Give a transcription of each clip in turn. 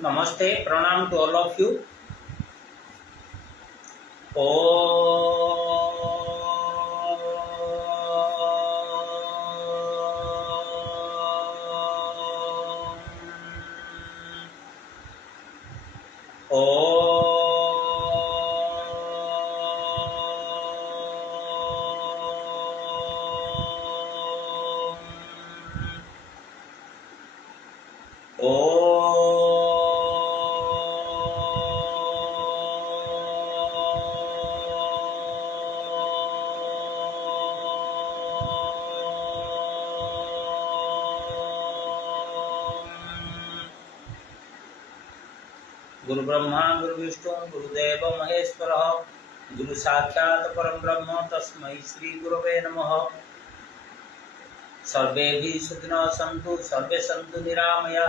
Namaste, pranam to all of you. Om गुरु ब्रह्मा गुरु विष्णु गुरुदेव महेश्वर गुरु साक्षात् परम ब्रह्म तस्मै श्री गुरवे नमः। सर्वे भी सुखिनः सन्तु सर्वे सन्तु निरामया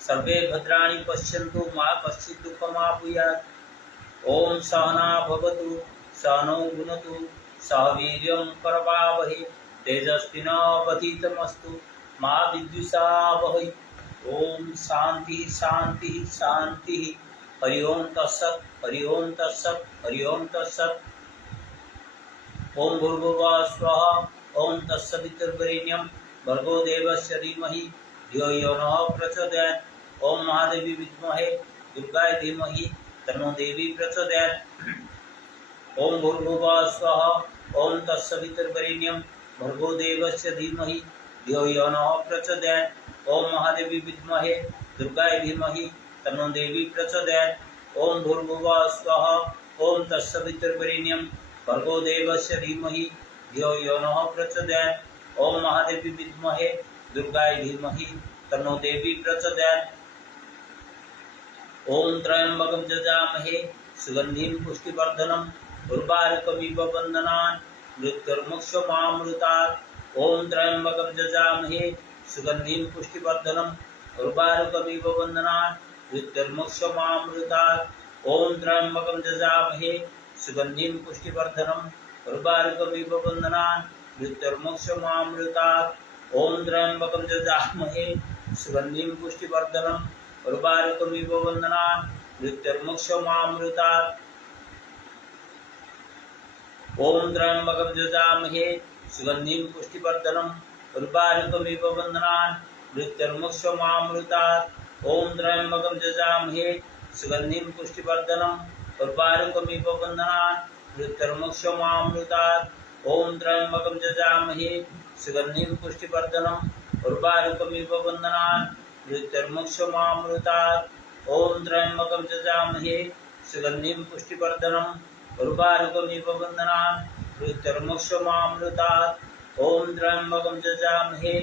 सर्वे भद्राणि पश्यन्तु मा कश्चित् दुःखमाप्नुयात्। ओम सहना भवतु सहनौ भुनक्तु सह वीर्यं करवावहै तेजस्विनावधीतमस्तु मा विद्विषावहै। ओम शांति शांति शांति। हरि ओम तत्सत् हरि ओम तत्सत् हरि ओम तत्सत्। ओम भूर्भुवः स्वः ओम तत्सवितुर्वरेण्यं भर्गो देवस्य धीमहि धियो यो नः प्रचोदयात्। ओम महादेवी विद्महे दुर्गाय धीमहि तन्नो देवी प्रचोदयात्। ओम भूर्भुवः स्वः ओम तत्सवितुर्वरेण्यं भर्गो देवस्य धीमहि धियो यो नः प्रचोदयात्। ओम महादेवी विद्महे दुर्गाय धीमहि तन्नो देवी प्रचोदयात्। ओम भूर्भुवः स्वः ओम तत्सवितुर्वरेण्यं भर्गो देवस्य धीमहि धियो यो नः प्रचोदयात्। ओम महादेवी विद्महे दुर्गाय धीमहि तन्नो देवी प्रचोदयात्। ओम त्र्यंबकं यजामहे सुगंधिं पुष्टिवर्धनम् उर्वारुकमिव बन्धनान् मृत्युर्मुक्षमामृतात्। ओम त्र्यंबकं यजामहे सुगंधिं पुष्टिवर्धनम् उर्वारुकमिव बन्धनान् मृत्युर्मुक्षमामृतात्। ओम त्र्यंबकं यजामहे सुगंधिं पुष्टिवर्धनम् उर्वारुकमिव बन्धनान् मृत्युर्मुक्षमामृतात्। ओम त्र्यंबकं यजामहे सुगंधिं पुष्टिवर्धनम् उर्वारुकमिव बन्धनान् मृत्युर्मुक्षमामृतात्। ओम त्र्यंबकं यजामहे सुगंधिं पुष्टिवर्धनम् उर्वारुकमिव बन्धनान् मृत्युर्मुक्षमामृतात्। ओम त्र्यंबकं यजामहे सुगंधिं पुष्टिवर्धनम् उर्वारुकमिव बन्धनान् मृत्युर्मुक्षमामृतात्। ओम त्र्यंबकं यजामहे सुगंधिं पुष्टिवर्धनम् उर्वारुकमिव बन्धनान् मृत्युर्मुक्षमामृतात्। ओम त्र्यंबकं यजामहे सुगंधिं पुष्टिवर्धनम् उर्वारुकमिव बन्धनान् मृत्युर्मुक्षमामृतात्। ओम त्र्यंबकं यजामहे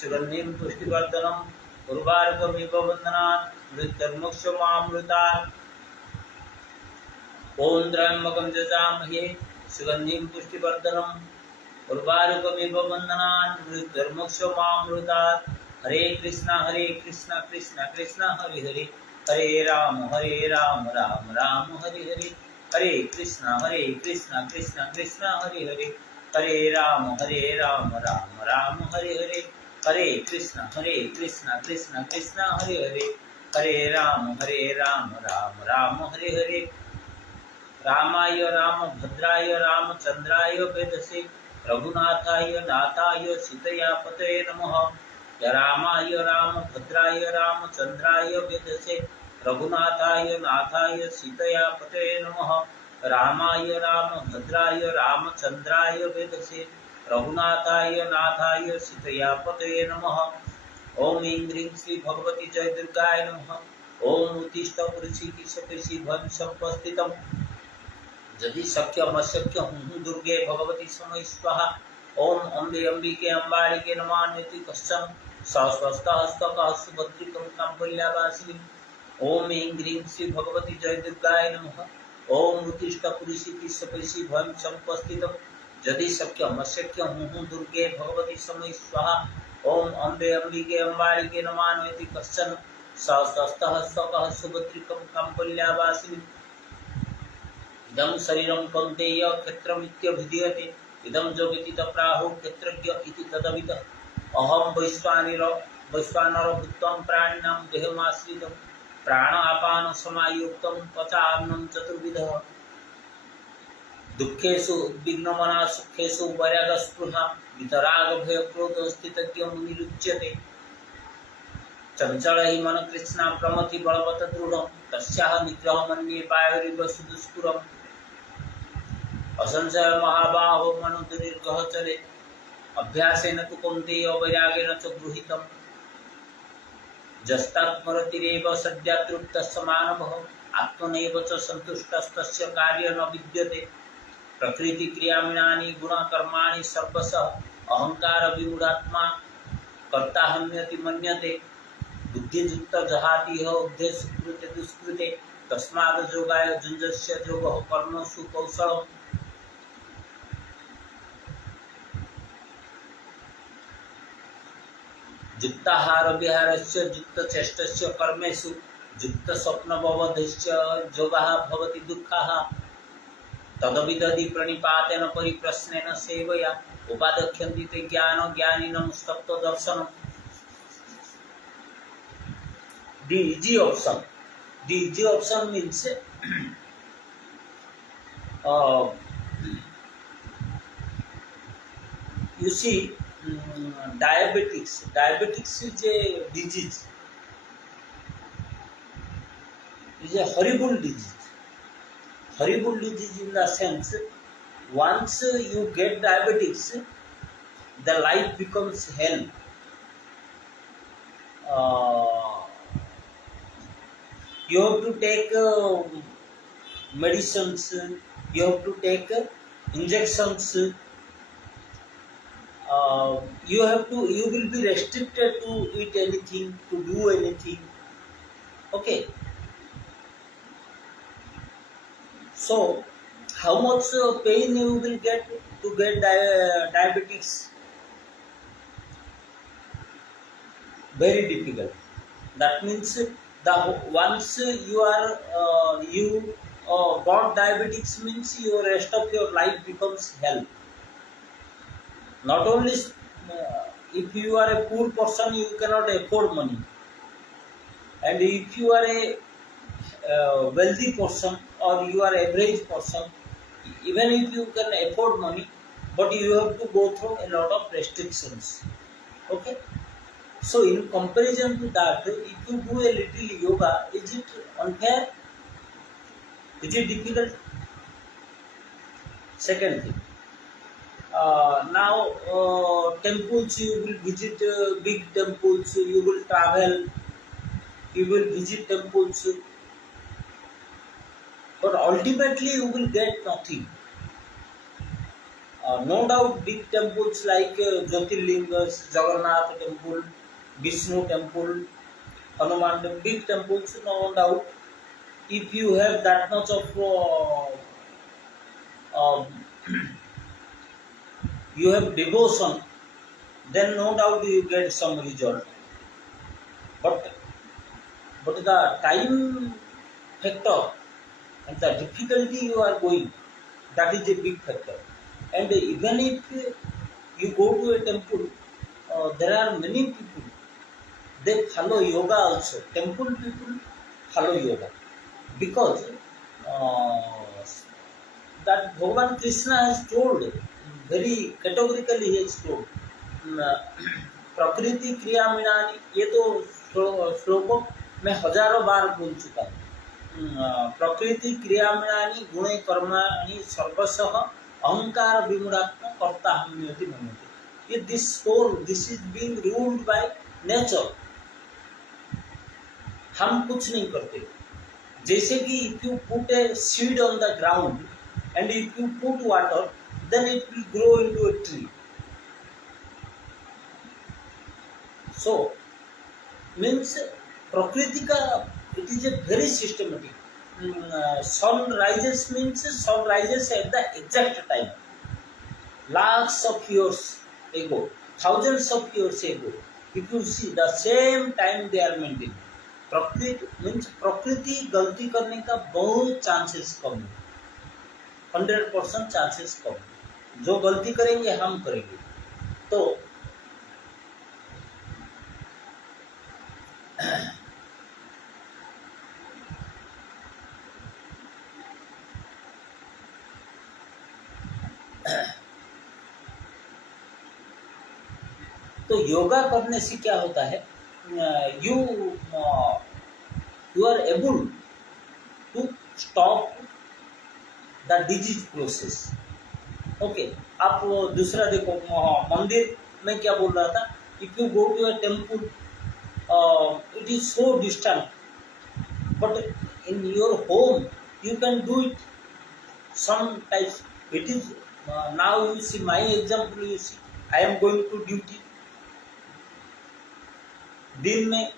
सुगंधिं पुष्टिवर्धनम् उर्वारुकमिव बन्धनान् मृत्युर्मुक्षमामृतात्। ओम त्र्यंबकं यजामहे सुगंधिं पुष्टिवर्धनम् उर्वारुकमिव बन्धनान् मृत्युर्मुक्षमामृतात्। हरे कृष्णा कृष्णा कृष्णा हरे हरे हरे राम राम राम हरे हरे हरे कृष्णा कृष्णा कृष्णा हरे हरे हरे राम राम राम हरे हरे हरे कृष्णा कृष्णा कृष्णा हरे हरे हरे राम राम राम हरे हरे। रामाय रामभद्राय रामचंद्राय वेदसे रघुनाथाय नाथाय सीतया पतये नमः। रामाय रामभद्राय रामचंद्राय वेदसे रघुनाथाय नाथाय सीतया पतये नमः। रामाय रामभद्राय रामचंद्राय वेदसे रघुनाथाय नाथाय सीतया पतये नमः। ओम इंद्रीं श्री भगवती जय दुर्गाय नमः। ओम उत्तिष्ठ पुरुषी सपेशी भन संपस्थितम् यदि शक्यम अशक्य हूँ दुर्गे भगवती समय स्वाहा। ओम अम्बे अंबिके अम्बालिके नमान्यति कश्चन सहस्रहस्तकः सुभद्रिकं काम्बल्यावासिनीम्। ओम इंग्रीं श्री भगवती जय दुर्गाय नमः। ओम उत्तिष्ठ पुरुषी सपेशी भन संपस्थितम् यदि शक्यम अशक्य हूँ दुर्गे भगवती समय स्वाहा। ओम अम्बे अंबिके अम्बालिके नमान्यति कश्चन सहस्रहस्तकः सुभद्रिकं काम्बल्यावासिनीम्। इदं शरीरं कौन्तेय क्षेत्रमित्यभिधीयते इदं जगति तप्राहुः क्षेत्रज्ञ इति तदवितः। अहं वैश्वानरो भूत्वा प्राणिनां देहमाश्रितम् प्राणापान समायुक्तं पचान्नं चतुर्विधः दुःखेषु उद्विग्नमना सुखेषु वैरागस्पृहा वितरागभयक्रोधस्थितज्ञो मुनिरुच्यते चञ्चल हि मन कृष्णा प्रमति बलवत दृढं तस्याः निग्रह मन्ये वायुरिव सुदुष्करम् असंशय महाबाहो मनोदुर्गः चले अभ्यासेन तु कौन्तेय वैरागेण च गृहीतम् जस्तात्मरतिरेव सद्यातृप्तस्य मानवः आत्मनैव च सन्तुष्टस्तस्य कार्य न विद्यते प्रकृति क्रियामीणानि गुणकर्माणि सर्वशः अहंकार विमूढात्मा कर्ता हन्यति मन्यते बुद्धियुक्त जहाति उद्धे सुकृते दुष्कृते तस्माद् योगाय जुञ्जस्य योगः कर्मसु कौशलम् युक्ताहार विहारस्य युक्तचेष्टस्य कर्मेषु युक्तस्वप्नबोधस्य योगः भवति दुःखः तदविदधि प्रणिपातेन परिप्रश्नेन सेवया उपादख्यन्ति ते ज्ञानिनं तत्त्वदर्शनम् The easy option. The easy option means you see diabetics. Diabetics is a disease. Is a horrible disease. Horrible disease in the sense once you get diabetics, the life becomes hell. You have to take medicines, you have to take injections, you will be restricted to eat anything, to do anything. Okay. So, how much pain you will get to get diabetics? Very difficult. That means once you got diabetics means your rest of your life becomes hell. Not only if you are a poor person, you cannot afford money, and if you are a wealthy person or you are average person, even if you can afford money, but you have to go through a lot of restrictions. Okay. So in comparison to that, if you do a little yoga, is it unfair? Is it difficult? Second thing. Now temples, you will visit big temples, you will travel, you will visit temples, but ultimately you will get nothing. No doubt big temples like Jyotirlingas, Jagannath temple, Vishnu temple, Hanuman temple, big temples, no doubt. If you have that much of you have devotion, then no doubt you get some result. But the time factor and the difficulty you are going, that is a big factor. And even if you go to a temple, there are many people, they follow yoga also. Temple people follow yoga because that Bhagavan Krishna has told very categorically. He has told प्रकृति क्रियामीणानि, ये तो श्लोकों में हजारों बार बोल चुका हूँ। प्रकृति क्रियामीणानि गुणे कर्माणि सर्वशः अहंकार विमूढ़ात्मा कर्ता हन्यति मन्यते। ये this is being ruled by nature. हम कुछ नहीं करते। जैसे कि if you put a seed on the ground and if you put water, then it will grow into a tree. So means prakriti ka, it is a very systematic. Sun rises means sun rises at the exact time, lakhs of years ago, thousands of years ago. If you see, the same time they are maintained. प्रकृति means प्रकृति गलती करने का बहुत chances कम है, 100% chances कम। जो गलती करेंगे हम करेंगे। तो तो योगा करने से क्या होता है, you you are able to stop the disease process. Okay, आप दूसरा देखो, मंदिर में क्या बोल रहा था, if you go to a temple it is so distant, but in your home you can do it sometimes. It is now you see my example, you see I am going to duty, दिन में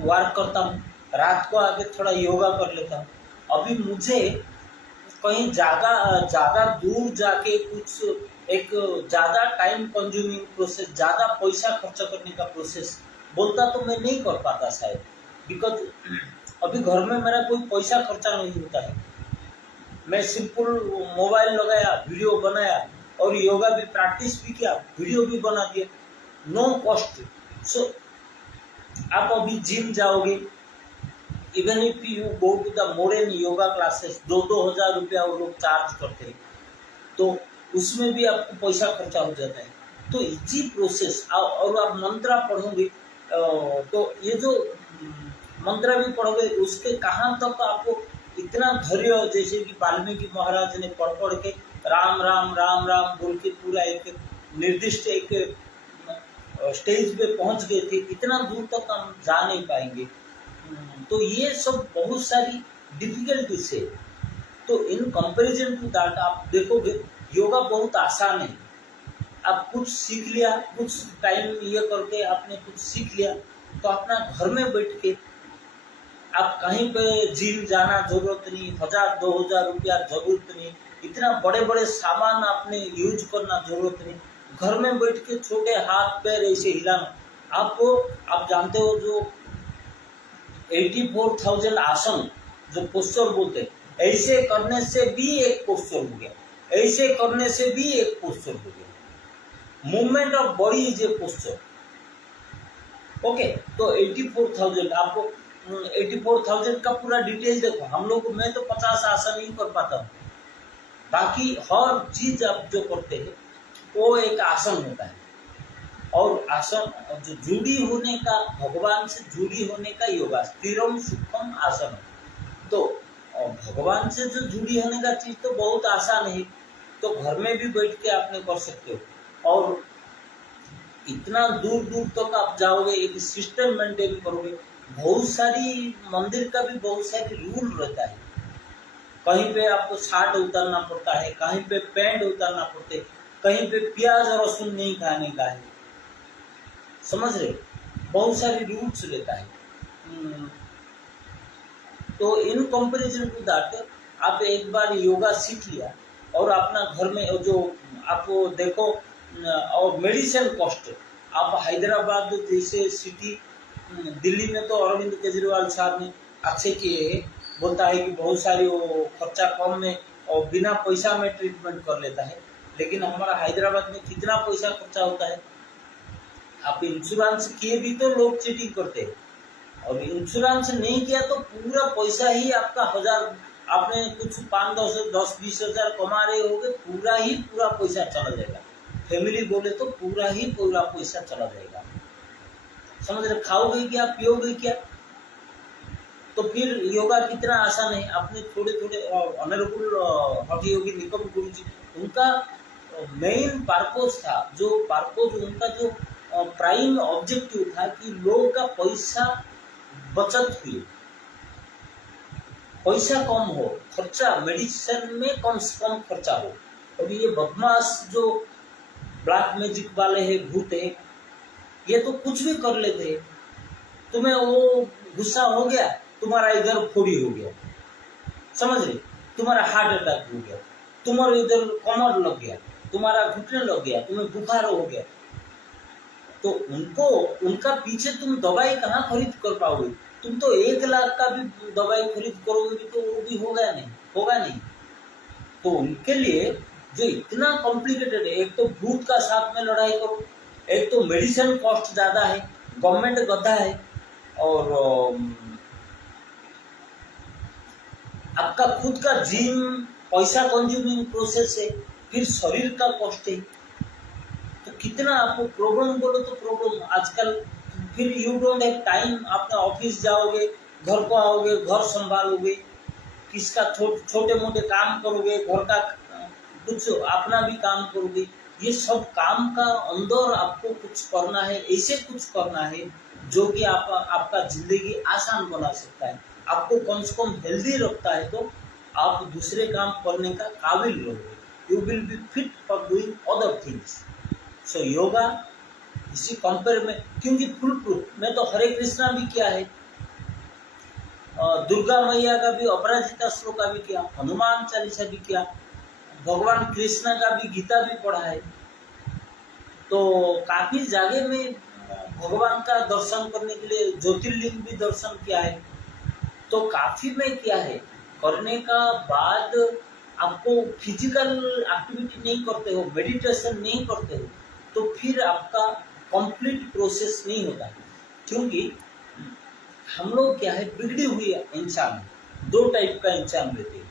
work करता हूँ, रात को आके थोड़ा योगा कर लेता हूँ। अभी मुझे कहीं ज़्यादा दूर जाके कुछ एक ज़्यादा टाइम कंज्यूमिंग प्रोसेस, ज़्यादा पैसा खर्च करने का प्रोसेस बोलता तो मैं नहीं कर पाता शायद, बिकॉज अभी घर में मेरा कोई पैसा खर्चा नहीं होता है। मैं सिंपल मोबाइल लगाया, वीडियो बनाया और योगा भी प्रैक्टिस भी किया, वीडियो भी बना दिया, नो कॉस्ट। सो आप अभी जिम जाओगे, even if you go to the modern yoga classes, 2-2 हज़ार रुपया वो लोग चार्ज करते हैं, तो उसमें भी आपको पैसा खर्चा हो जाता है। तो इजी प्रोसेस, और आप मंत्र पढ़ोगे तो ये जो मंत्र भी पढ़ोगे उसके कहाँ तक आपको इतना धैर्य, जैसे कि वाल्मीकि महाराज ने पढ़ के राम राम राम राम बोल के पूरा एक निर्दिष्ट एक स्टेज पे पहुंच गए थे, इतना दूर तक हम जा नहीं पाएंगे। तो ये सब बहुत सारी डिफिकल्टीज है। तो इन कंपैरिजन टू दैट आप देखोगे योगा बहुत आसान है। आप कुछ सीख लिया, कुछ टाइम ये करके आपने कुछ सीख लिया, तो अपना घर में बैठ के आप कहीं पे जिम जाना जरूरत नहीं, 1,000-2,000 रुपया जरूरत नहीं, इतना बड़े बड़े सामान आपने यूज करना जरूरत नहीं, घर में बैठ के छोटे हाथ पैर ऐसे हिलाना। आप जानते हो जो 84,000 आसन जो पोस्चर बोलते हैं, ऐसे करने से भी एक पोस्चर हो गया, ऐसे करने से भी एक पोस्चर हो गया। Movement of body is a posture. Okay, तो 84,000 आपको 84,000 का पूरा डिटेल देखो। हम लोग, मैं तो 50 आसन नहीं कर पाता हूँ, बाकी हर चीज आप जो करते हैं वो एक आसन होता है। और आसन जो जुड़ी होने का, भगवान से जुड़ी होने का योगा, स्थिरम सुखम आसन। तो भगवान से जो जुड़ी होने का चीज तो बहुत आसान है, तो घर में भी बैठ के आपने कर सकते हो। और इतना दूर दूर तक आप जाओगे, एक सिस्टम मेंटेन करोगे। बहुत सारी मंदिर का भी बहुत सारी रूल रहता है, कहीं पे आपको शर्ट उतारना पड़ता है, कहीं पे पैंट उतारना पड़ता है, कहीं पे प्याज और लहसुन नहीं खाने का है, समझ रहे, बहुत सारी रूल्स रहता है। तो इन कंपैरिजन टू दैट आप एक बार योगा सीख लिया और अपना घर में जो आप देखो, और मेडिसिन कॉस्ट, आप हैदराबाद जैसे सिटी, दिल्ली में तो अरविंद केजरीवाल साहब ने अच्छे किए हैं, बोलता है कि बहुत सारी वो खर्चा कम में और बिना पैसा में ट्रीटमेंट कर लेता है। लेकिन हमारा हैदराबाद में कितना पैसा खर्चा होता है। आप इंश्योरेंस किए भी तो लोग चीटिंग करते हैं, और इंश्योरेंस नहीं किया तो पूरा पैसा ही आपका 1,000, आपने कुछ 5-10-20 हज़ार कमा रहे होगे, पूरा पैसा चला जाएगा। फैमिली बोले तो पूरा पैसा चला जाएगा, समझ रहे। खाओगे क्या, पियोगे क्या। तो फिर योगा कितना आसान है। आपने थोड़े ऑनरेबल हठ योगी निकम गुरु जी, उनका मेन पर्पस था, जो पर्पस उनका जो प्राइम ऑब्जेक्टिव था कि लोगों का पैसा बचत हुई, पैसा कम हो, खर्चा मेडिसिन में कम से कम खर्चा हो। और ये बदमाश जो ब्लैक मैजिक वाले हैं, भूत है, ये तो कुछ भी कर लेते हैं। तुम्हें वो गुस्सा हो गया, तुम्हारा इधर फोड़ी हो गया, समझ रहे, तुम्हारा हार्ट अटैक हो गया, तुम्हारा इधर कमर लग गया, तुम्हारा घुटने लग गया, तुम्हें बुखार हो गया, तो उनका पीछे तुम दवाई कहाँ खरीद कर पाओगे। तुम तो 1 लाख का भी दवाई खरीद करोगे तो वो भी होगा नहीं। तो उनके लिए जो इतना कॉम्प्लिकेटेड है, एक तो भूत का साथ में लड़ाई करो, एक तो मेडिसिन कॉस्ट ज्यादा है, गवर्नमेंट गधा है, और आपका खुद का जिम पैसा कंज्यूमिंग प्रोसेस है, फिर शरीर का कॉस्ट है। तो कितना आपको प्रॉब्लम बोलो तो प्रॉब्लम आजकल, फिर यू डोंट हैव टाइम, आप ऑफिस जाओगे, घर को आओगे, घर संभालोगे, किसका छोटे मोटे काम करोगे, घर का कुछ अपना भी काम करोगे, ये सब काम का अंदर आपको कुछ करना है, ऐसे कुछ करना है जो कि आपका जिंदगी आसान बना सकता है, आपको कम से कम हेल्दी रखता है, तो आप दूसरे काम करने का काबिल रहोगे, you will be fit for doing other things. So yoga इसी कंपेयर में, क्योंकि फुल प्रूफ मैं तो हरे कृष्णा भी किया है, दुर्गा मैया का भी, अपराजिता श्लोक का भी किया, हनुमान चालीसा भी किया, भगवान कृष्ण का भी गीता भी पढ़ा है, तो काफी जगह में भगवान का दर्शन करने के लिए ज्योतिर्लिंग भी दर्शन किया है, तो काफी में किया है। करने का बाद आपको फिजिकल एक्टिविटी नहीं करते हो, मेडिटेशन नहीं करते हो, तो फिर आपका कंप्लीट प्रोसेस नहीं होता है, क्योंकि हम लोग क्या है, बिगड़ी हुई इंसान, दो टाइप का इंसान रहते हैं,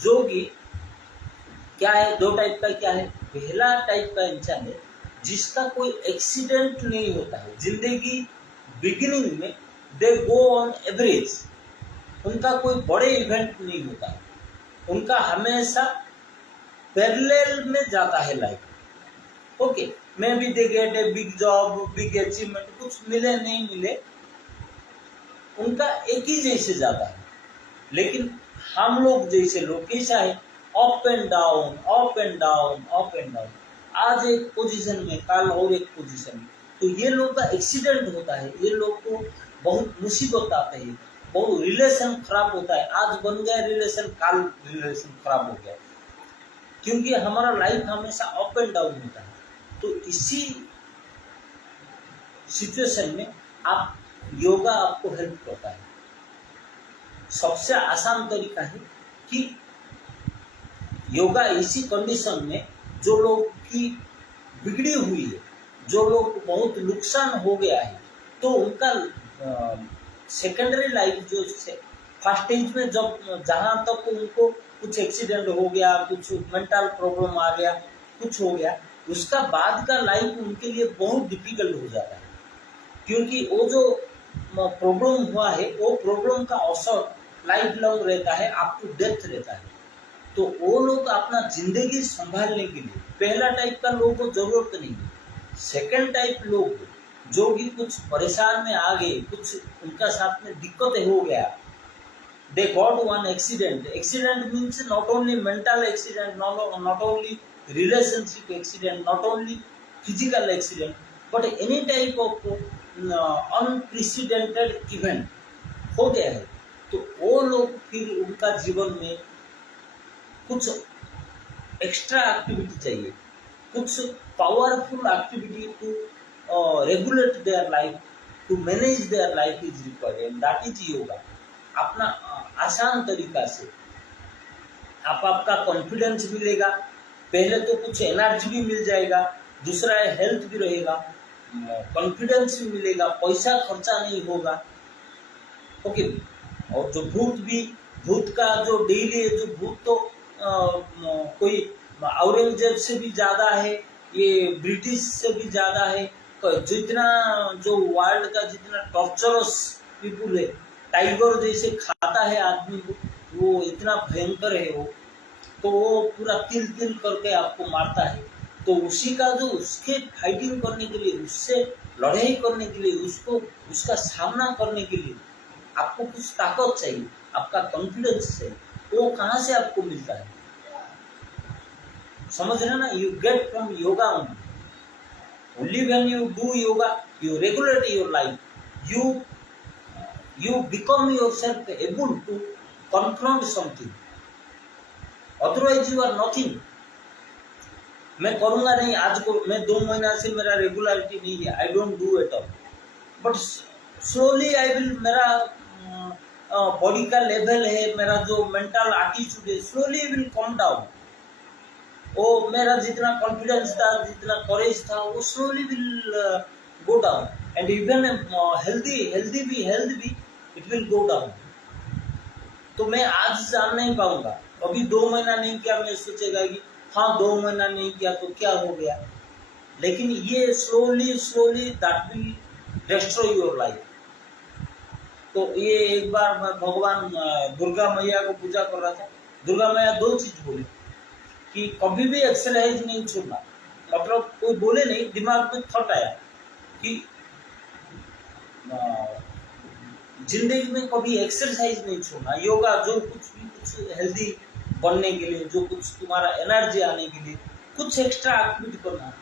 जो कि क्या है, दो टाइप का क्या है, पहला टाइप का इंसान है जिसका कोई एक्सीडेंट नहीं होता है जिंदगी बिगिनिंग में, दे गो ऑन एवरेज, उनका कोई बड़े इवेंट नहीं होता है, उनका हमेशा पैरेलल में जाता है life. Okay, may be they get a big job, big achievement, कुछ मिले नहीं मिले, उनका एक ही जैसे जाता है। लेकिन हम लोग जैसे लोग कैसा है, up and down, up and down, up and down, आज एक पोजीशन में, कल और एक पोजीशन में, तो ये लोग का एक्सीडेंट होता है, ये लोग को बहुत मुसीबत आते हैं, बहुत रिलेशन खराब होता है, आज बन गया रिलेशन, कल रिलेशन खराब हो गया, क्योंकि हमारा लाइफ हमेशा अप एंड डाउन होता है। तो इसी सिचुएशन में आप योगा आपको हेल्प करता है। सबसे आसान तरीका है कि योगा इसी कंडीशन में, जो लोग की बिगड़ी हुई है, जो लोग बहुत नुकसान हो गया है, तो उनका सेकेंडरी लाइफ जो फर्स्ट स्टेज में जब जहाँ तक उनको कुछ एक्सीडेंट हो गया, कुछ मेंटल प्रॉब्लम आ गया, कुछ हो गया, उसका बाद का लाइफ उनके लिए बहुत डिफिकल्ट हो जाता है, क्योंकि वो जो प्रॉब्लम हुआ है, वो प्रॉब्लम का असर लाइफ लॉन्ग रहता है, अप टू डेथ रहता है। तो वो लोग अपना जिंदगी संभालने के लिए, पहला टाइप का लोगों को जरूरत नहीं है, सेकंड टाइप लोग जो भी कुछ परेशान में आ गए, कुछ उनका साथ में दिक्कत हो गया, they got one accident, accident means not only mental accident, not only relationship accident, not only physical accident, but any type of unprecedented event हो गया है, तो वो लोग फिर उनका जीवन में कुछ एक्स्ट्रा एक्टिविटी चाहिए, कुछ powerful activity to regulate their life, to manage their life is required, and that is yoga. अपना आसान तरीका से आपका कॉन्फिडेंस मिलेगा, पहले तो कुछ एनर्जी भी मिल जाएगा, दूसरा है हेल्थ भी रहेगा, कॉन्फिडेंस भी मिलेगा, पैसा खर्चा नहीं होगा। ओके, और जो भूत का जो डेली जो भूत तो कोई औरंगजेब से भी ज्यादा है, ये ब्रिटिश से भी ज्यादा है, जितना जो वर्ल्ड का जितना टॉर्चरस पीपुल है, टाइगर जैसे खाता है आदमी को, वो इतना भयंकर है वो, तो वो पूरा तिल तिल करके आपको मारता है, तो उसी का जो उसके फाइटिंग करने के लिए, उससे लड़ाई करने के लिए, उसको उसका सामना करने के लिए आपको कुछ ताकत चाहिए, आपका कॉन्फिडेंस चाहिए, वो कहाँ से आपको मिलता है, समझ रहे ना, you get from yoga only when you do yoga, you regulate your life, you become yourself able to confront something, otherwise you are nothing। मैं करूंगा नहीं, आज को मैं 2 महीना से मेरा रेगुलरिटी नहीं है, I don't do at all, but slowly I will, मेरा बॉडी का लेवल है, मेरा जो मेंटल एटीट्यूड है, स्लोली विल कम डाउन, वो मेरा जितना कॉन्फिडेंस था, जितना करेज था, वो slowly will go down, and even health भी इट विल गो डाउन। तो मैं आज जान नहीं पाऊंगा, अभी 2 महीना नहीं किया, मैं सोचेगा कि हाँ 2 महीना नहीं किया तो क्या हो गया, लेकिन ये slowly slowly that will destroy your life. तो ये एक बार मैं भगवान दुर्गा मैया को पूजा कर रहा था। दुर्गा मैया दो चीज बोली कि कभी भी एक्सरसाइज नहीं छोड़ना। मतलब कोई बोले नहीं, दिमाग में थॉट आया कि जिंदगी में कभी एक्सरसाइज नहीं छोड़ना। योगा जो कुछ भी, कुछ हेल्दी बनने के लिए, जो कुछ तुम्हारा एनर्जी आने के लिए कुछ एक्स्ट्रा एक्टिविटी करना,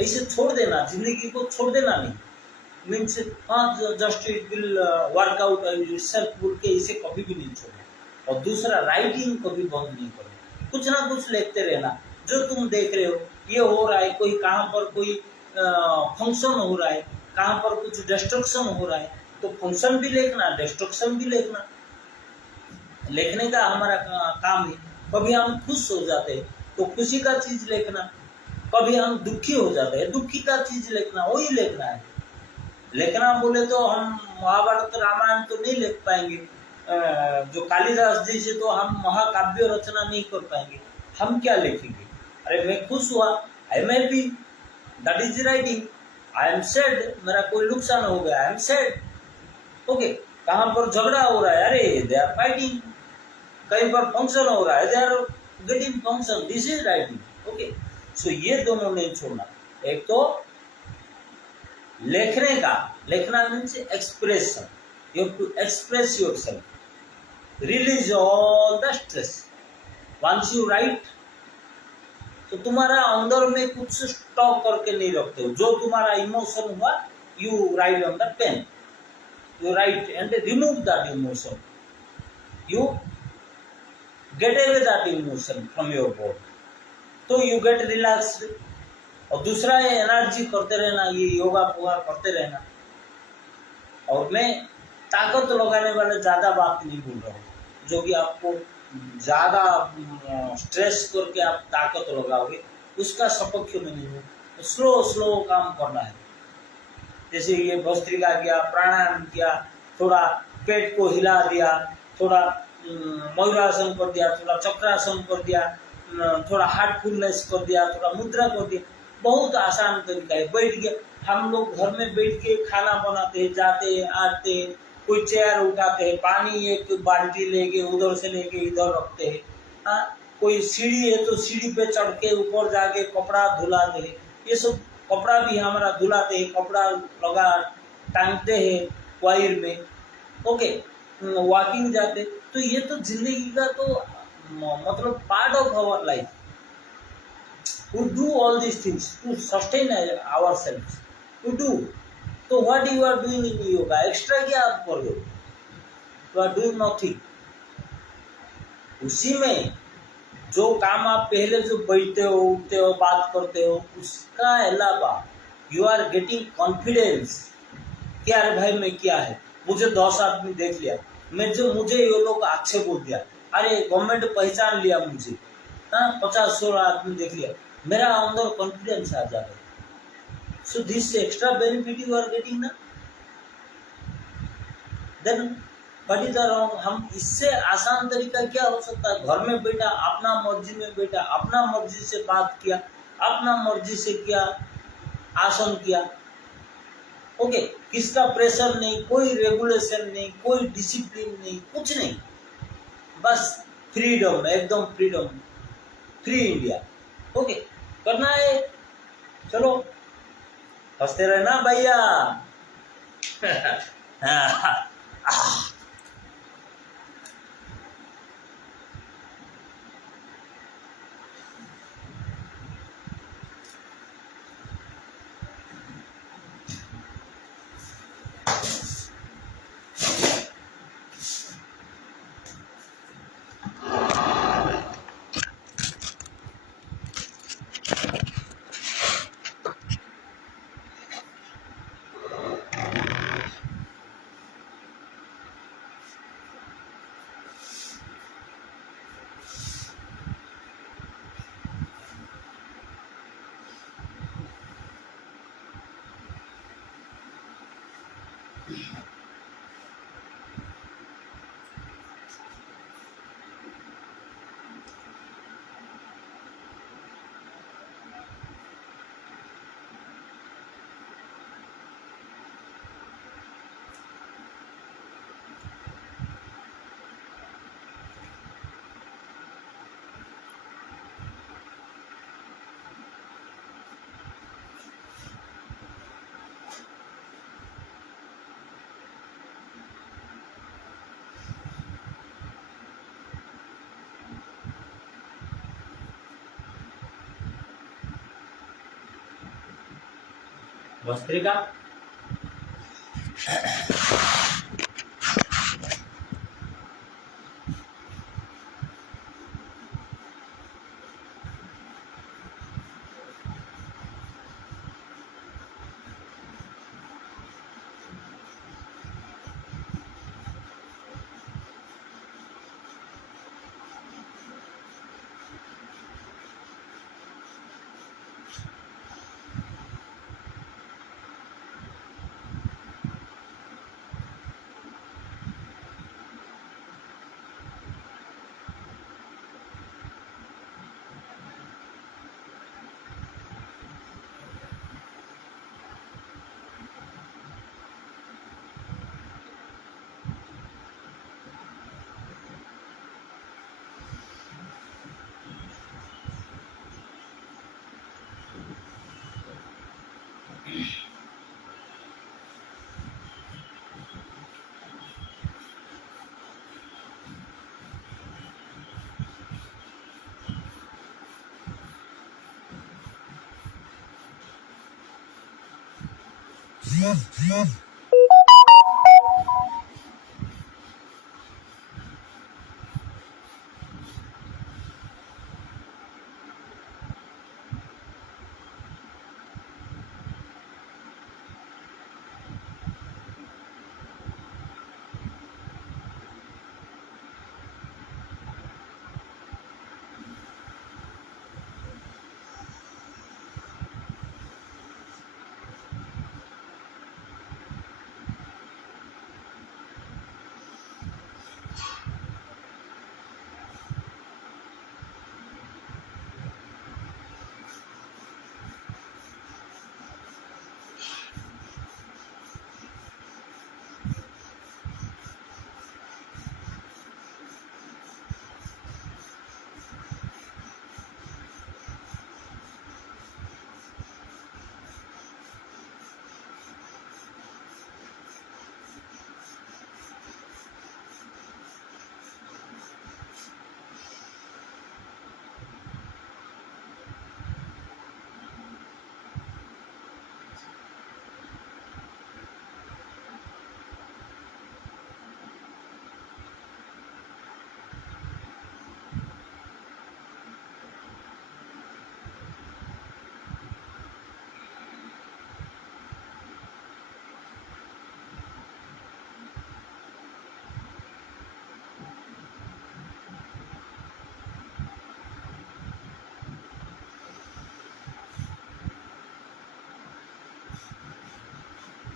ऐसे छोड़ देना, जिंदगी को छोड़ देना नहीं। मीन्स हाँ just it will work out itself बोल के इसे कभी भी नहीं छोड़ना। और दूसरा, राइटिंग कभी बंद नहीं करना, कुछ ना कुछ लिखते रहना। जो तुम देख रहे हो ये हो रहा है, कोई कहाँ पर कोई फंक्शन हो रहा है, कहाँ पर कुछ डिस्ट्रक्शन हो रहा है, तो फंक्शन भी लिखना, डिस्ट्रक्शन भी लिखना। लिखने का हमारा काम है। कभी हम खुश हो जाते हैं तो खुशी का चीज लिखना, कभी हम दुखी हो जाते हैं, दुखी का चीज लिखना, वही लिखना है। लिखना बोले तो हम महाभारत रामायण तो नहीं लिख पाएंगे, जो कालिदास जी से तो हम महाकाव्य रचना नहीं कर पाएंगे। हम क्या लिखेंगे? अरे मैं खुश हुआ, I am happy, that is writing. I am sad, मेरा कोई नुकसान हो गया, आई एम सैड। ओके, कहाँ पर झगड़ा हो रहा है, अरे दे आर फाइटिंग। कहीं पर फंक्शन हो रहा है, they are getting function, this is writing. Okay, so ये दोनों नहीं छोड़ना। एक तो लिखने का, लिखना means expression, you have to express yourself, release all the stress. Once you write, तो तुम्हारा अंदर में कुछ स्टॉक करके नहीं रखते हो। जो तुम्हारा इमोशन हुआ, you write on the pen, you write and remove that emotion, you get away that emotion from your body, तो you get relaxed। और दूसरा है एनर्जी करते रहना, ये योगा पूगा करते रहना। और मैं ताकत लगाने वाले ज्यादा बात नहीं बोल रहा हूँ, जो कि आपको ज्यादा स्ट्रेस करके आप ताकत लगाओगे, उसका सपक्ष में नहीं हो। तो स्लो स्लो काम करना है। जैसे ये भस्त्रिका किया, प्राणायाम किया, थोड़ा पेट को हिला दिया, थोड़ा मयूरासन कर दिया, थोड़ा चक्रासन कर दिया, थोड़ा हार्टफुलनेस कर दिया, थोड़ा मुद्रा कर दिया। बहुत आसान तरीका है। बैठ गया, हम लोग घर में बैठ के खाना बनाते हैं, जाते हैं आते हैं, कोई चेयर उठाते हैं, पानी एक बाल्टी लेके उधर से लेके इधर रखते हैं। हाँ, कोई सीढ़ी है तो सीढ़ी पे चढ़ के ऊपर जाके कपड़ा धुलाते हैं। ये सब कपड़ा भी हमारा धुलाते हैं, कपड़ा लगा टांगते हैं वायर में। ओके, वॉकिंग जाते, तो ये तो जिंदगी का तो मतलब part of our life. We do all this things to sustain our self, we do. तो what you are doing in yoga? Extra क्या आप कर रहे हो? You are doing nothing. उसी में जो काम आप पहले जो बैठते हो, उठते हो, बात करते हो, उसका अलावा यू आर गेटिंग कॉन्फिडेंस कि अरे भाई मैं क्या है, मुझे 10 आदमी देख लिया, मुझे ये लोग अच्छे बोल दिया, अरे गवर्नमेंट पहचान लिया मुझे, हाँ 50-100 आदमी देख लिया, मेरा अंदर कॉन्फिडेंस आ जाता है। So this extra benefit you are getting ना, देन व्हाट इज रॉन्ग? हम इससे आसान तरीका क्या हो सकता है? घर में बैठा, अपना मर्जी में बैठा, अपना मर्जी से बात किया, अपना मर्जी से किया, आसन किया। ओके, किसका प्रेशर नहीं, कोई रेगुलेशन नहीं, कोई डिसिप्लिन नहीं, कुछ नहीं, बस फ्रीडम, एकदम फ्रीडम, फ्री इंडिया। ओके, करना है, चलो हंसते रहना भैया। Bhastrika.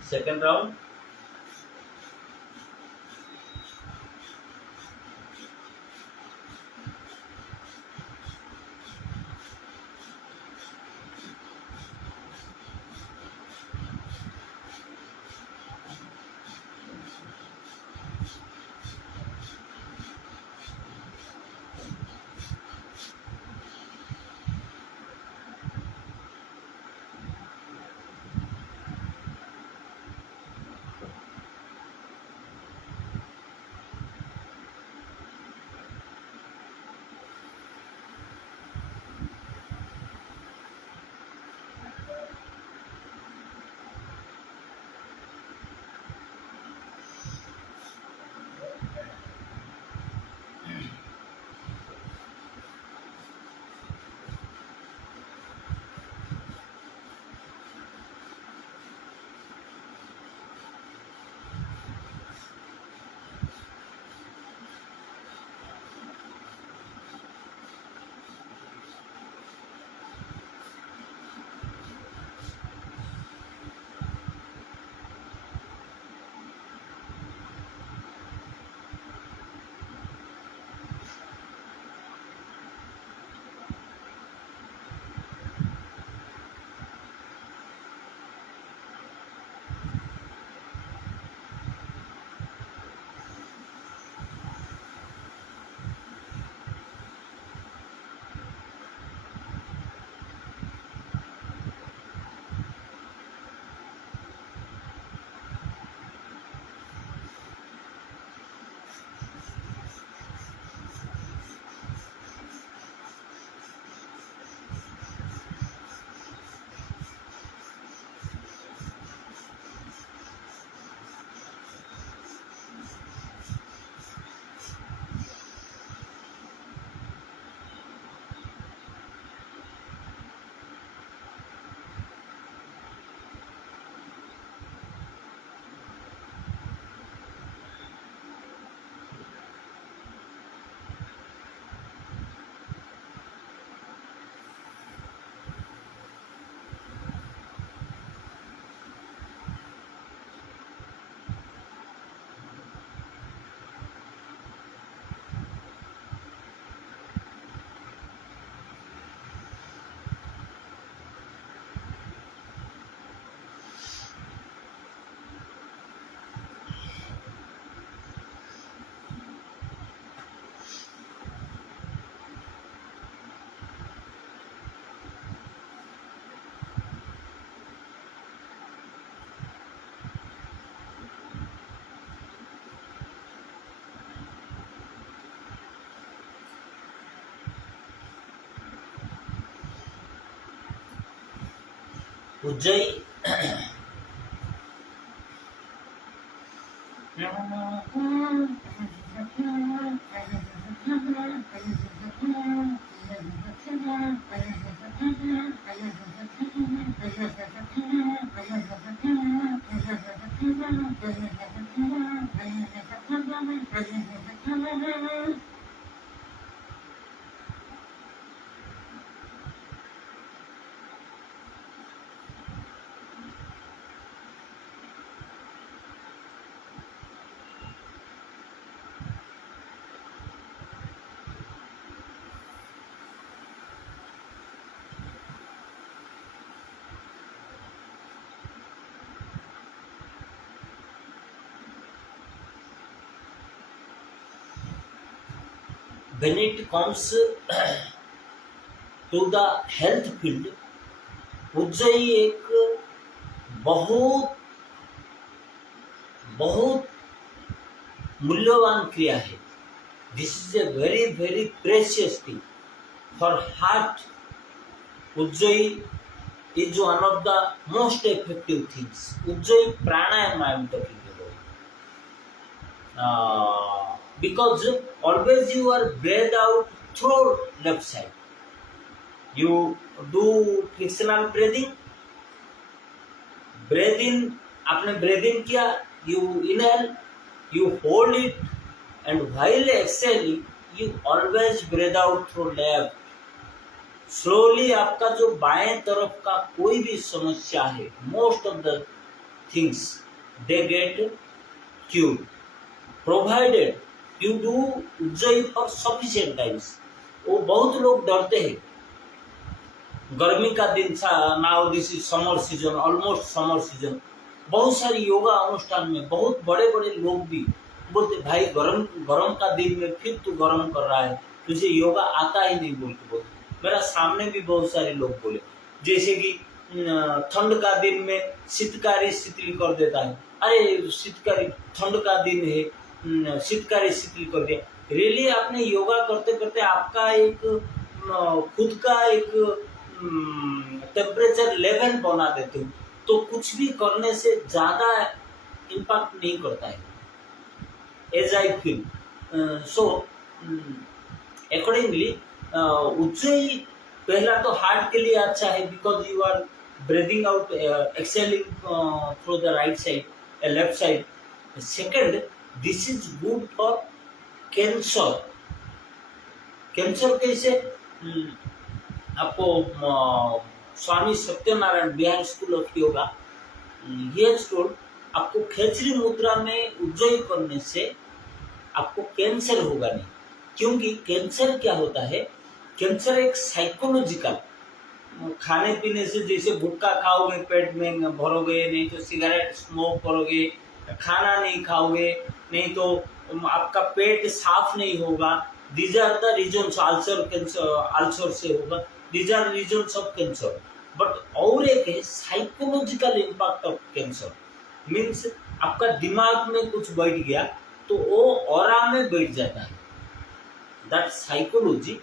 Second round. Ujjayi when it comes to the health field, Ujjayi एक बहुत बहुत मूल्यवान क्रिया है. This is a very very precious thing for heart. Ujjayi is one of the most effective things. Ujjayi pranayama I am talking about. Because always you are breathe out through left side. You do frictional breathing. Breathe in, आपने breathe in किया, you inhale, you hold it, and while exhaling, you always breathe out through left. Slowly आपका जो बाएं तरफ का कोई भी समस्या है, most of the things they get cured provided you do Ujjayi for sufficient times. वो बहुत लोग डरते हैं. गर्मी का दिन था, now this is summer season, almost summer season. बहुत सारी योगा अनुष्ठान में बहुत बड़े बड़े लोग भी बोलते भाई गरम गरम का दिन में फिर तू गरम कर रहा है, तुझे योगा आता ही नहीं बोल के बोलते. मेरा सामने भी बहुत सारे लोग बोले जैसे कि ठंड का दिन में शीतकारी शीतल कर देता है. अरे शीतकारी ठंड का दिन है, शीतकारी शीतल कर दिया. रियली आपने योगा करते करते आपका एक खुद का एक टेम्परेचर लेवल बना देते हो, तो कुछ भी करने से ज्यादा इम्पैक्ट नहीं करता है, as I feel. So accordingly ujjayi पहला तो हार्ट के लिए अच्छा है, because you are breathing out exhaling through the right side left side. Second, this is good for cancer. Cancer कैसे? आपको Swami Satyanarayan Bihar school of yoga ये टोल्ड, आपको खेचरी मुद्रा में उज्जयी करने से आपको कैंसर होगा नहीं. क्योंकि कैंसर क्या होता है? कैंसर एक साइकोलॉजिकल, खाने पीने से जैसे गुटखा खाओगे पेट में भरोगे, नहीं तो सिगरेट स्मोक करोगे, खाना नहीं खाओगे, नहीं तो आपका पेट साफ नहीं होगा. These are the reasons. Ulcer cancer ulcer से होगा. These are reasons of cancer. But और एक है psychological impact of cancer. Means आपका दिमाग में कुछ बैठ गया तो वो ऑरा में बैठ जाता है. That psychology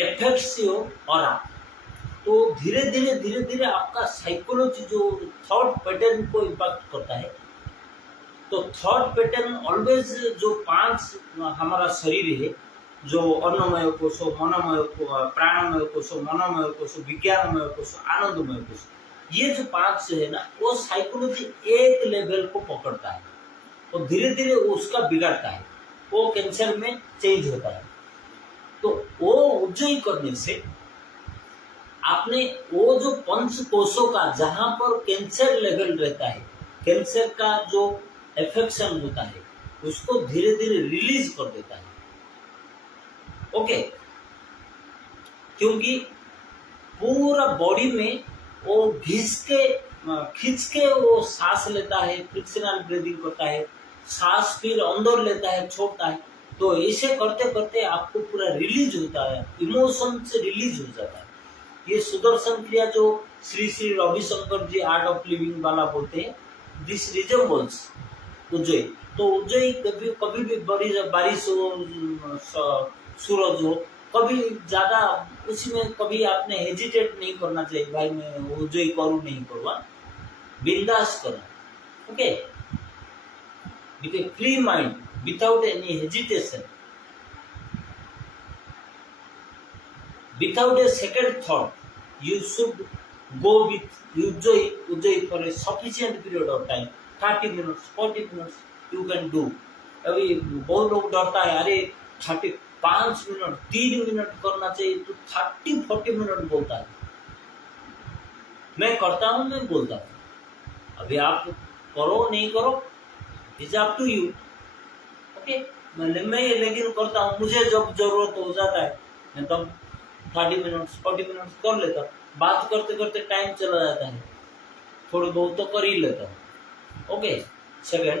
affects your aura. तो धीरे धीरे आपका साइकोलॉजी जो थॉट पैटर्न को इम्पैक्ट करता है. तो थॉट पैटर्न ऑलवेज जो 5 हमारा शरीर है, जो अन्नमय कोशो, मनोमय कोशो, प्राणमय कोशो, मनोमय कोशो, विज्ञानमय कोशो, आनंदमय कोशो, ये जो 5 है ना, वो साइकोलॉजी एक लेवल को पकड़ता है और धीरे धीरे उसका बिगड़ता है, वो कैंसर में चेंज होता है. तो वो उज्जयी करने से आपने वो जो 5 कोशों का जहां पर कैंसर लेवल रहता है, कैंसर का जो एफेक्शन होता है, उसको धीरे धीरे रिलीज कर देता है. ओके. क्योंकि पूरा बॉडी में वो खींच के वो सांस लेता है, फ्रिक्शनल ब्रीदिंग करता है, सांस फिर अंदर लेता है, छोड़ता है. तो ऐसे करते करते आपको पूरा रिलीज होता है, इमोशन से रिलीज हो जाता है. ये सुदर्शन क्रिया जो श्री श्री रविशंकर जी आर्ट ऑफ लिविंग वाला बोलते हैं, दिस रिजेंबल्स उज्जयी. तो उज्जयी कभी भी बारिश हो, सूरज हो, कभी ज़्यादा उसमें कभी आपने हेजिटेट नहीं करना चाहिए, भाई मैं वो जो ही करूँ नहीं करूँ, बिंदास करो, okay, with A free mind, without any hesitation, without a second thought. You should go with Ujjayi for a sufficient period of time, 30 minutes, 40 minutes you can do. अभी बहुत लोग डरता है, अरे 35 मिनट 3 मिनट करना चाहिए, तो 30-40 मिनट बोलता है। मैं करता हूँ, मैं बोलता हूँ, अभी आप करो नहीं करो, it's up to you, okay. मैं लेकिन करता हूँ, मुझे जब जरूरत हो जाता है मैं तब 30 मिनट्स 40 मिनट्स कर लेता, बात करते करते टाइम चला जाता है, थोड़ी बहुत तो कर ही लेता हूँ, ओके। सेकंड,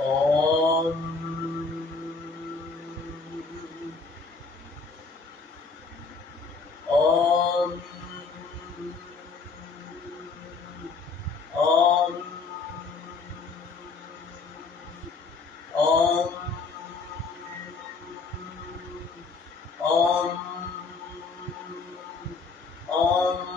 ओम ओम ओम ओम ओम ओम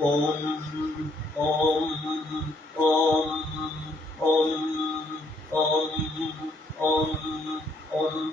ओम ओम ओम ओम ओम ओम ओम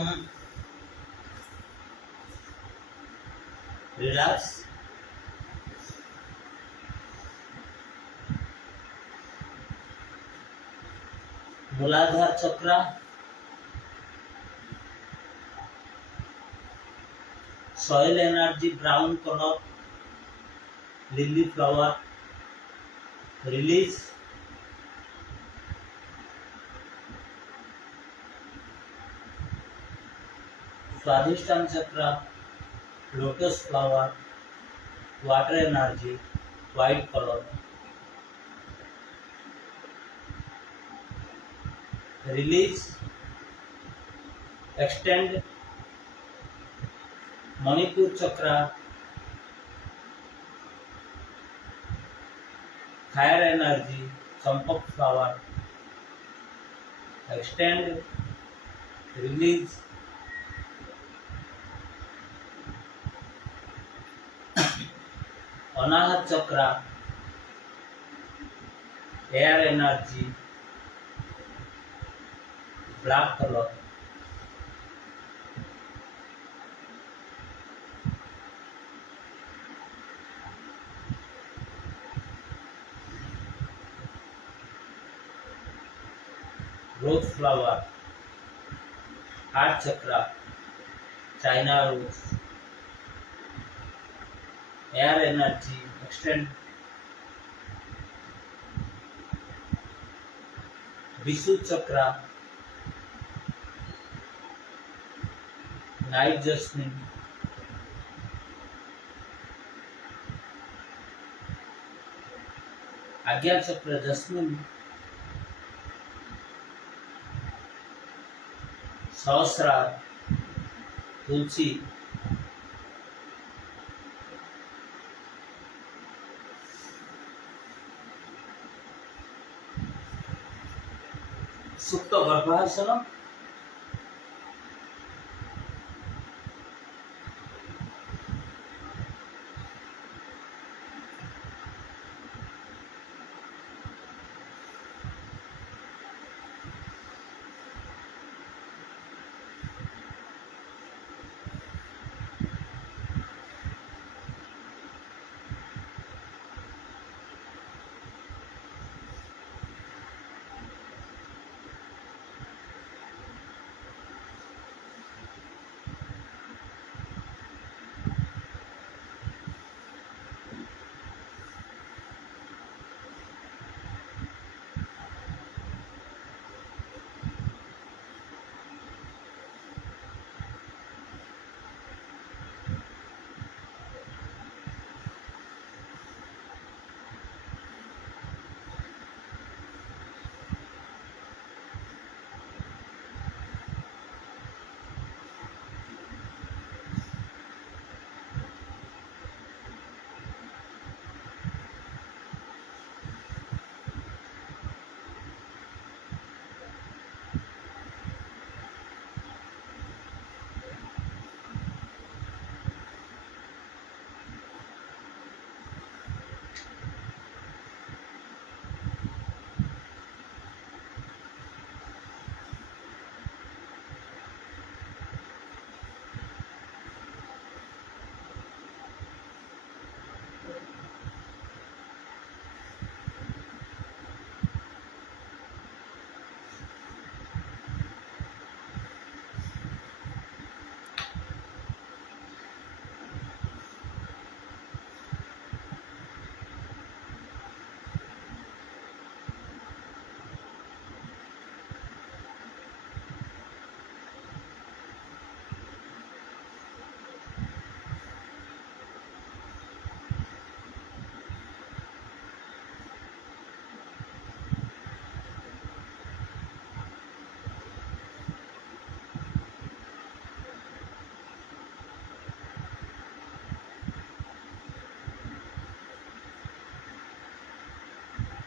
मूलाधार चक्र, soil energy brown color, lily flower, release. Swadhisthana चक्र, lotus flower, water energy, white color, release, extend. Manipura chakra, fire energy, champak flower, extend, release. Anahata chakra, air energy, black colour. Rose flower, heart chakra, China rose, air energy, extend. Vishuddha chakra, night जस्मिन, आज्ञा चक्र, जस्मिन, सहस्रार, तुलसी. सुप्त गर्भासन,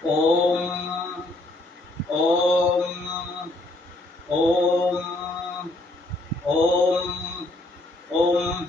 Om Om Om Om Om.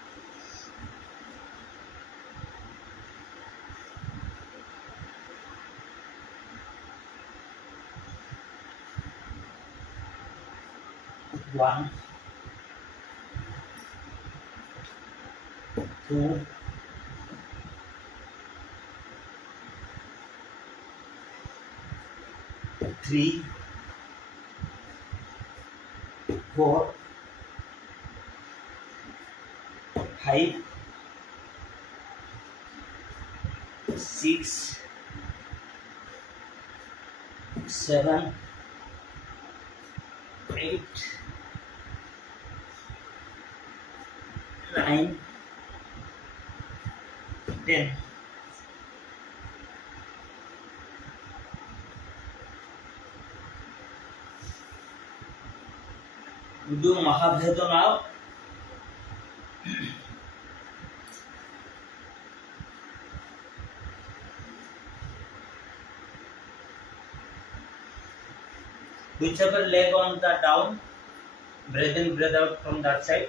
1, 2, 3, 4, 5, 6, 7, 8, 9, 10. We do Mahabharata now. Whichever leg on the down, breathe in, breathe out from that side.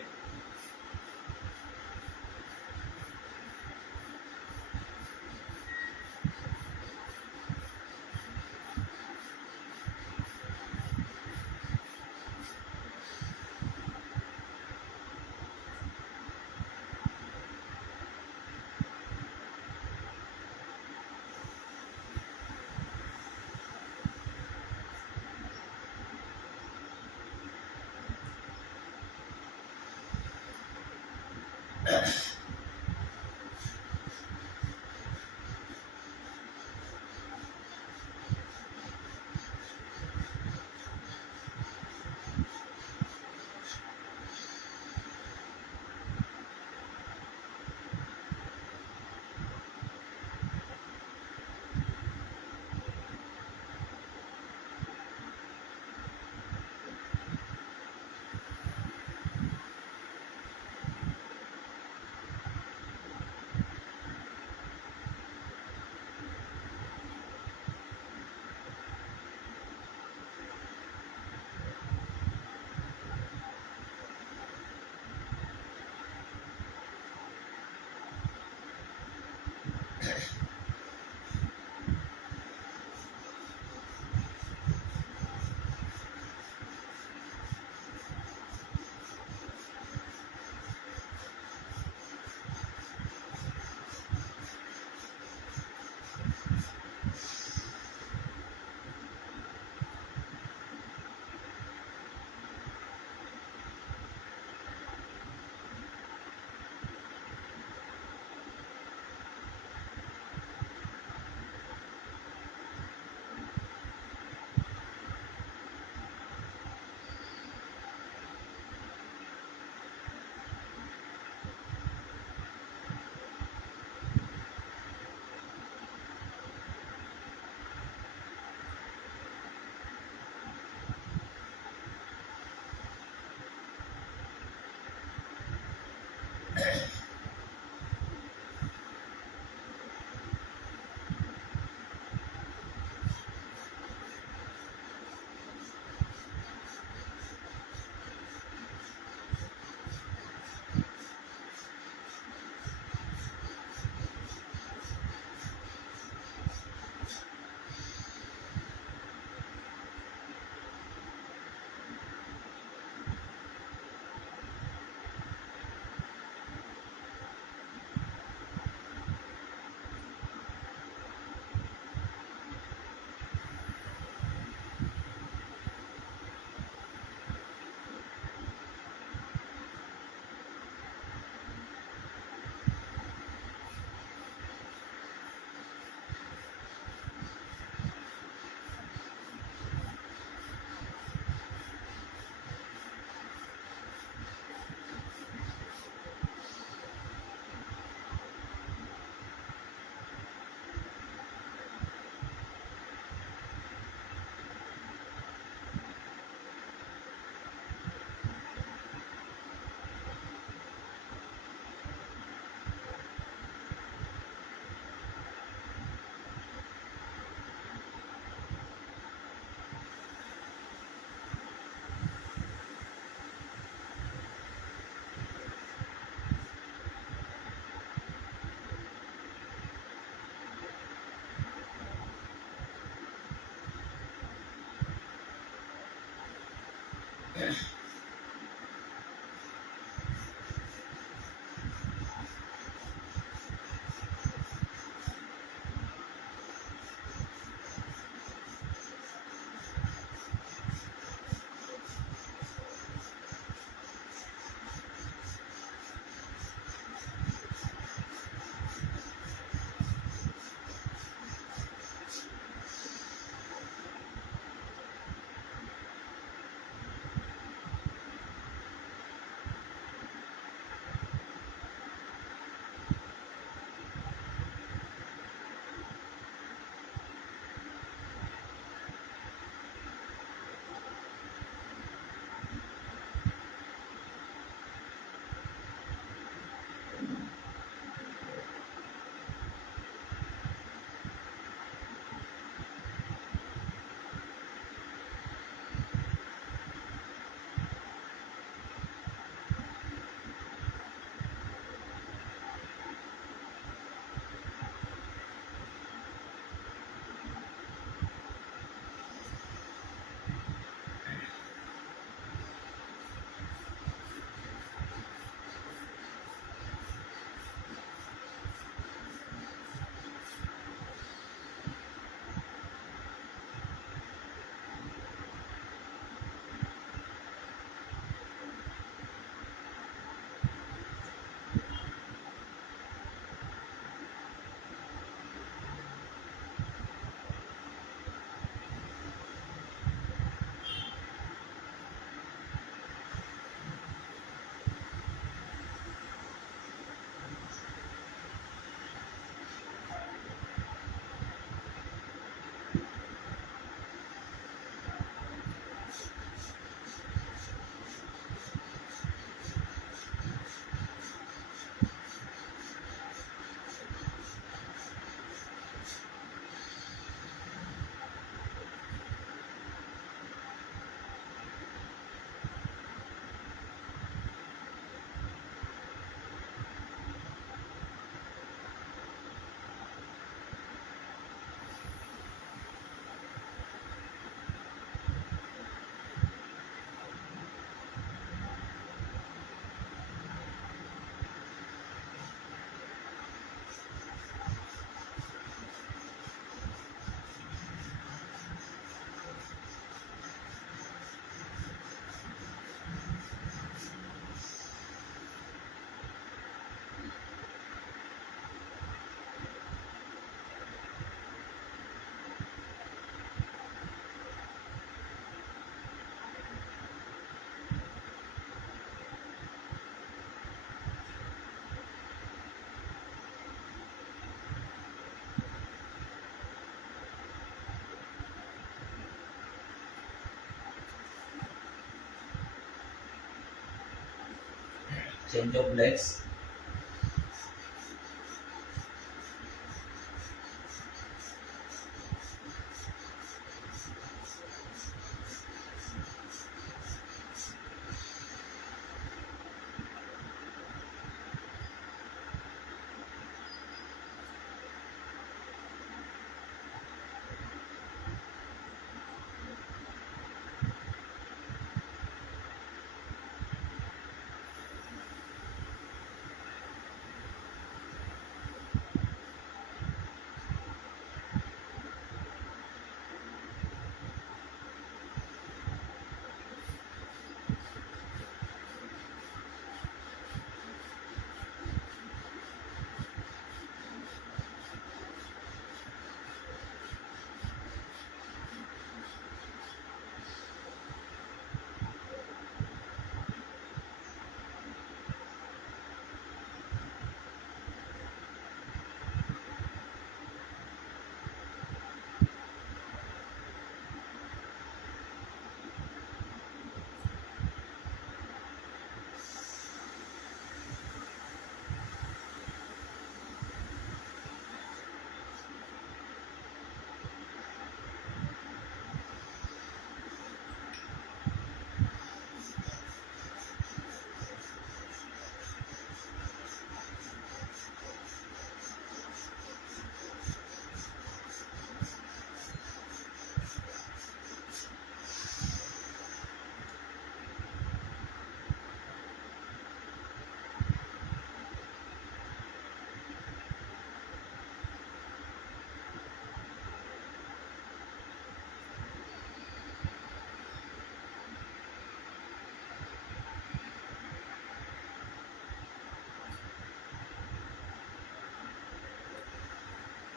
Change of legs.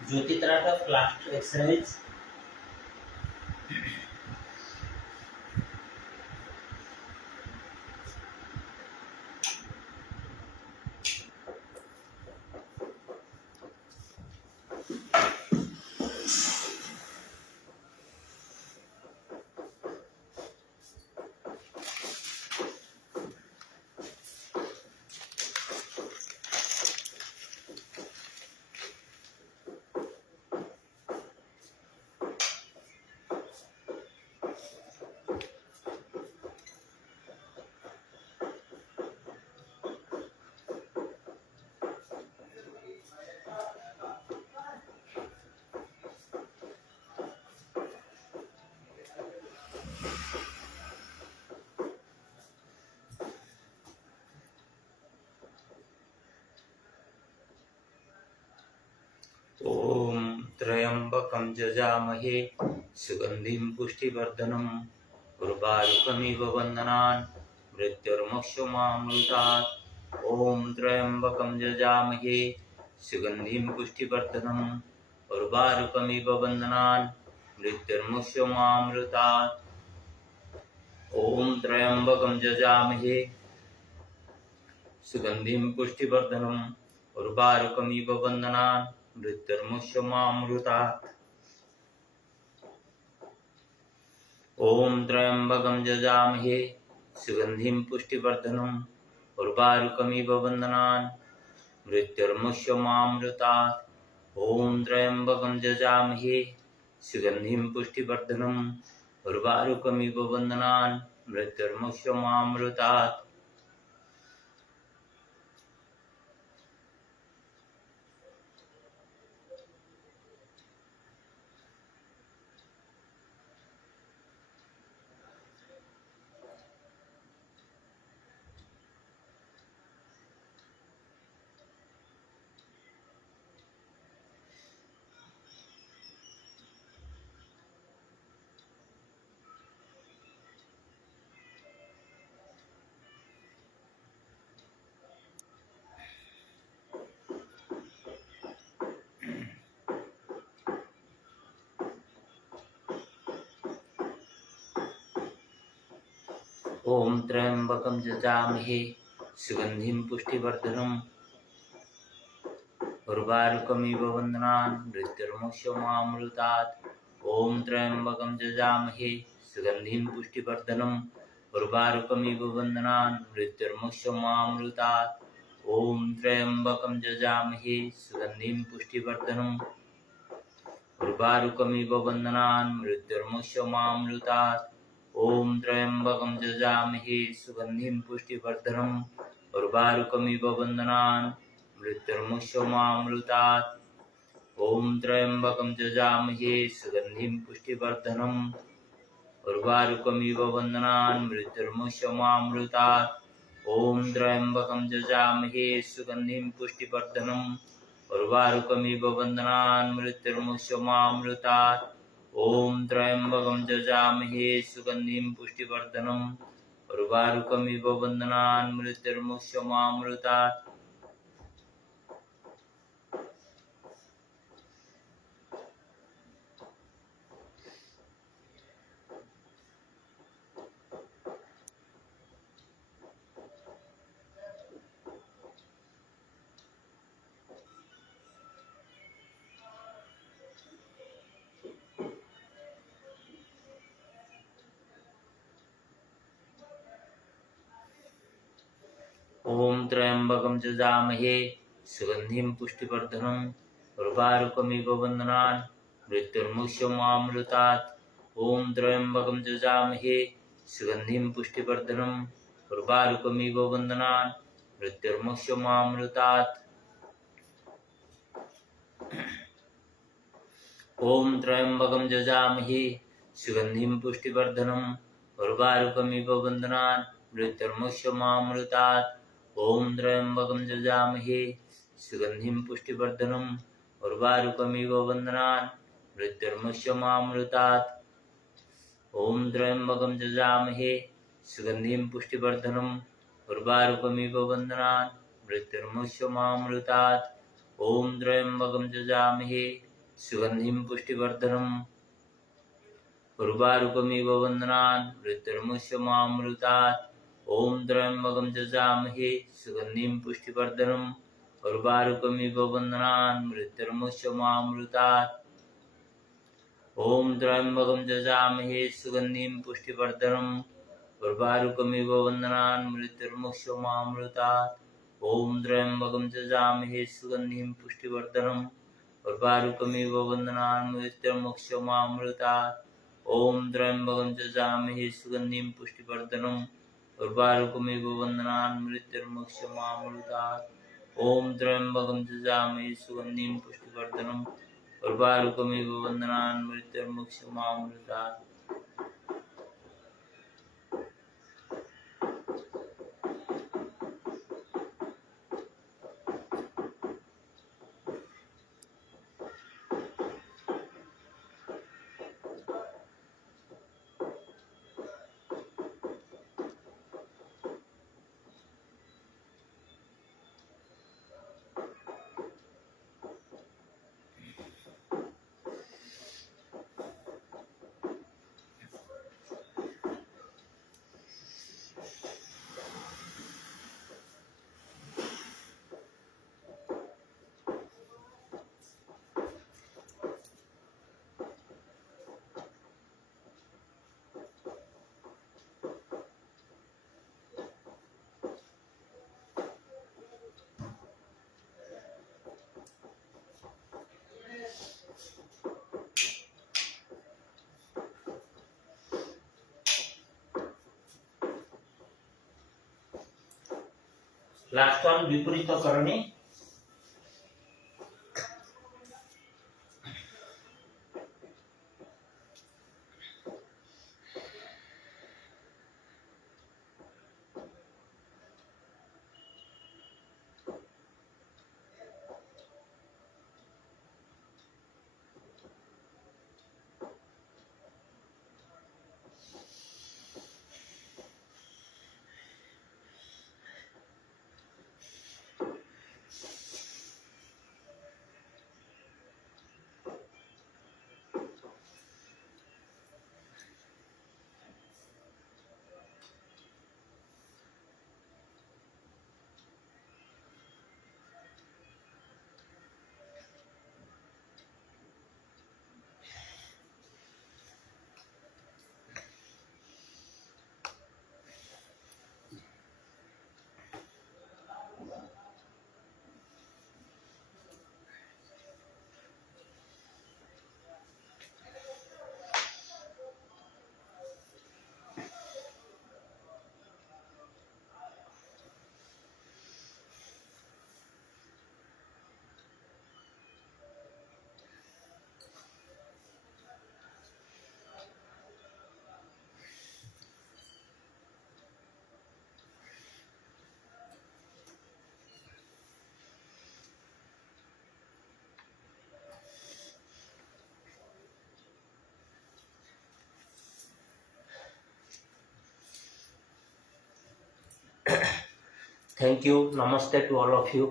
Jyoti Tarata last exercise. ओम त्र्यंबकं यजामहे सुगंधिं पुष्टिवर्धनम् उर्वारुकमिव बन्धनान् मृत्युर्मुक्षमामृतात्। ओम त्र्यंबकं यजामहे सुगंधिं पुष्टिवर्धनम् उर्वारुकमिव बन्धनान् मृत्युर्मुक्षमामृतात्। ओम त्र्यंबकं यजामहे सुगंधिं पुष्टिवर्धनम् उर्वारुकमिव बन्धनान् मृत्युर्मुक्षमामृतात्। ओम त्र्यंबकं यजामहे सुगंधिं पुष्टिवर्धनम् उर्वारुकमिव बन्धनान् मृत्युर्मुक्षमामृतात्। ओम त्र्यंबकं यजामहे सुगंधिं पुष्टिवर्धनम् उर्वारुकमिव बन्धनान् मृत्युर्मुक्षमामृतात्। ओम त्र्यंबकं यजामहे सुगंधिं पुष्टिवर्धनम् उर्वारुकमिव बन्धनान् मृत्युर्मुक्षमामृतात्। ओम त्र्यंबकं यजामहे सुगंधिं पुष्टिवर्धनम् उर्वारुकमिव बन्धनान् मृत्युर्मुक्षमामृतात्। ॐ त्र्यम्बकं यजामहे सुगन्धिं पुष्टिवर्धनम् उर्वारुकमिव बन्धनान् मृत्युर्मुक्षमामृतात्। ॐ त्र्यम्बकं यजामहे सुगन्धिं पुष्टिवर्धनम् उर्वारुकमिव बन्धनान् मृत्युर्मुक्षमामृतात्। ॐ त्र्यम्बकं यजामहे सुगन्धिं पुष्टिवर्धनम् उर्वारुकमिव बन्धनान् मृत्युर्मुक्षमामृतात्। ॐ त्र्यम्बकं यजामहे सुगन्धिं पुष्टिवर्धनम् उर्वारुकमिव बन्धनान् मृत्युर्मुक्षमामृतात्। ॐ त्र्यम्बकं यजामहे सुगन्धिं पुष्टिवर्धनम् उर्वारुकमिव बन्धनान् मृत्युर्मुक्षमामृतात्। ॐ त्र्यम्बकं यजामहे सुगन्धिं पुष्टिवर्धनम् उर्वारुकमिव बन्धनान् मृत्युर्मुक्षमामृतात्। ॐ त्र्यम्बकं यजामहे सुगन्धिं पुष्टिवर्धनम् उर्वारुकमिव बन्धनान् मृत्युर्मुक्षमामृतात्। ॐ त्र्यम्बकं यजामहे सुगन्धिं पुष्टिवर्धनम् उर्वारुकमिव बन्धनान् मृत्युर्मुक्षमामृतात्। ॐ त्र्यम्बकं यजामहे सुगन्धिं पुष्टिवर्धनम् उर्वारुकमिव बन्धनान् मृत्युर्मुक्षमामृतात्। ॐ त्र्यम्बकं यजामहे सुगन्धिं पुष्टिवर्धनम् उर्वारुकमिव बन्धनान् मृत्युर्मुक्षमामृतात्। ॐ त्र्यम्बकं यजामहे सुगन्धिं पुष्टिवर्धनम् उर्वारुकमिव बन्धनान् मृत्युर्मुक्षमामृतात्। ॐ त्र्यम्बकं यजामहे सुगन्धिं पुष्टिवर्धनम् उर्वारुकमिव बन्धनान् मृत्युर्मुक्षमामृतात्। ॐ त्र्यम्बकं यजामहे सुगन्धिं पुष्टिवर्धनम् उर्वारुकमिव बन्धनान् मृत्युर्मुक्षमामृतात्। ॐ त्र्यम्बकं यजामहे सुगन्धिं पुष्टिवर्धनम् उर्वारुकमिव बन्धनान् मृत्युर्मुक्षमामृतात्। ॐ त्र्यम्बकं यजामहे सुगन्धिं पुष्टिवर्धनम् उर्वारुकमिव बन्धनान् मृत्युर्मुक्षमामृतात्। ॐ त्र्यम्बकं यजामहे सुगन्धिं पुष्टिवर्धनम् उर्वारुकमिव बन्धनान् मृत्युर्मुक्षमामृतात्। लास्ट वन विपरीतकरणे Thank you. Namaste to all of you.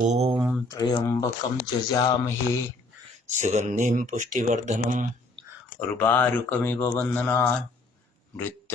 ॐ त्र्यम्बकं जजामहे सुगन्धिं पुष्टिवर्धनम् उर्वारुकमिव बन्धनान् मृत्योर्मुक्षीयमामृतात्।